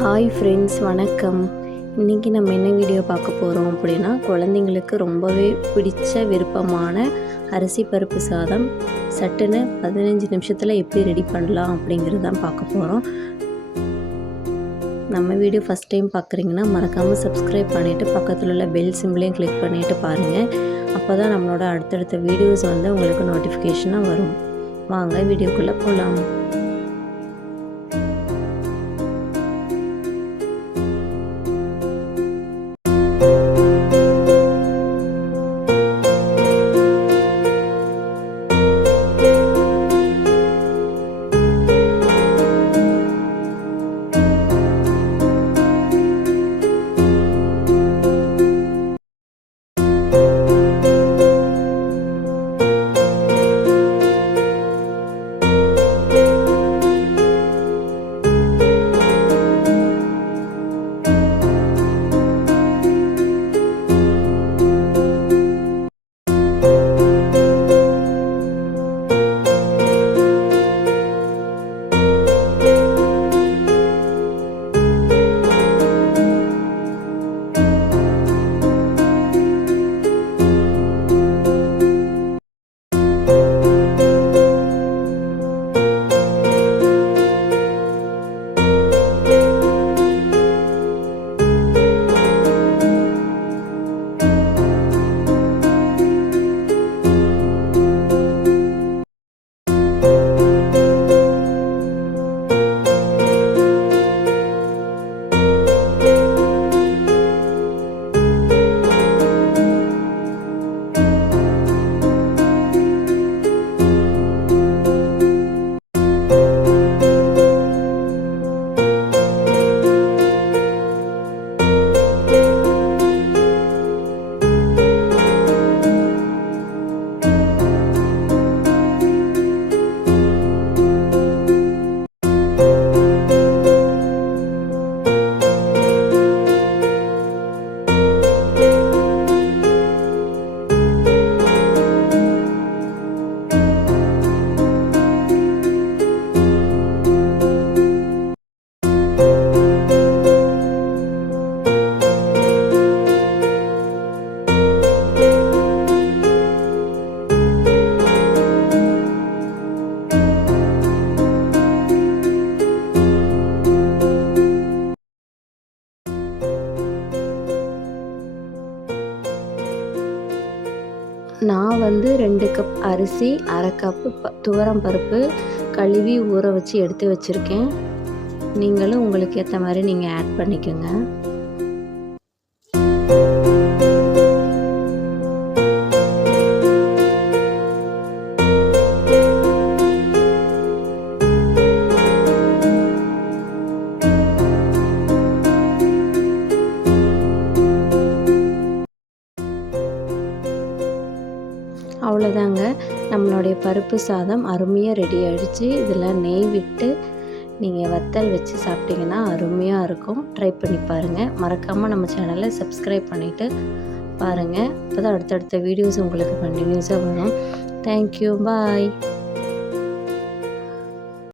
Hi friends, வணக்கம். இன்றைக்கி நம்ம என்ன வீடியோ பார்க்க போகிறோம் அப்படின்னா, குழந்தைங்களுக்கு ரொம்பவே பிடிச்ச விருப்பமான அரிசி பருப்பு சாதம் சட்டுன்னு 15 நிமிஷத்தில் எப்படி ரெடி பண்ணலாம் அப்படிங்கிறது தான் பார்க்க போகிறோம். நம்ம வீடியோ ஃபஸ்ட் டைம் பார்க்குறீங்கன்னா மறக்காமல் சப்ஸ்கிரைப் பண்ணிவிட்டு பக்கத்தில் உள்ள பெல் சிம்பிளையும் கிளிக் பண்ணிவிட்டு பாருங்கள். அப்போ தான் நம்மளோட அடுத்தடுத்த வீடியோஸ் வந்து உங்களுக்கு நோட்டிஃபிகேஷனாக வரும். வாங்க வீடியோக்குள்ளே போகலாம். நான் வந்து 2 கப் அரிசி, 1/2 கப்பு துவரம் பருப்பு கழுவி ஊற வச்சு எடுத்து வச்சுருக்கேன். நீங்களும் உங்களுக்கு ஏற்ற மாதிரி நீங்கள் ஆட் பண்ணிக்கோங்க. அவ்வளோதாங்க, நம்மளுடைய பருப்பு சாதம் அருமையாக ரெடி ஆகிடுச்சு. இதில் நெய் விட்டு நீங்கள் வத்தல் வச்சு சாப்பிட்டிங்கன்னா அருமையாக இருக்கும். ட்ரை பண்ணி பாருங்கள். மறக்காமல் நம்ம சேனலை சப்ஸ்கிரைப் பண்ணிவிட்டு பாருங்கள். அப்போ தான் அடுத்தடுத்த வீடியோஸ் உங்களுக்கு கண்டினியூஸாக வரும். தேங்க்யூ, பாய்.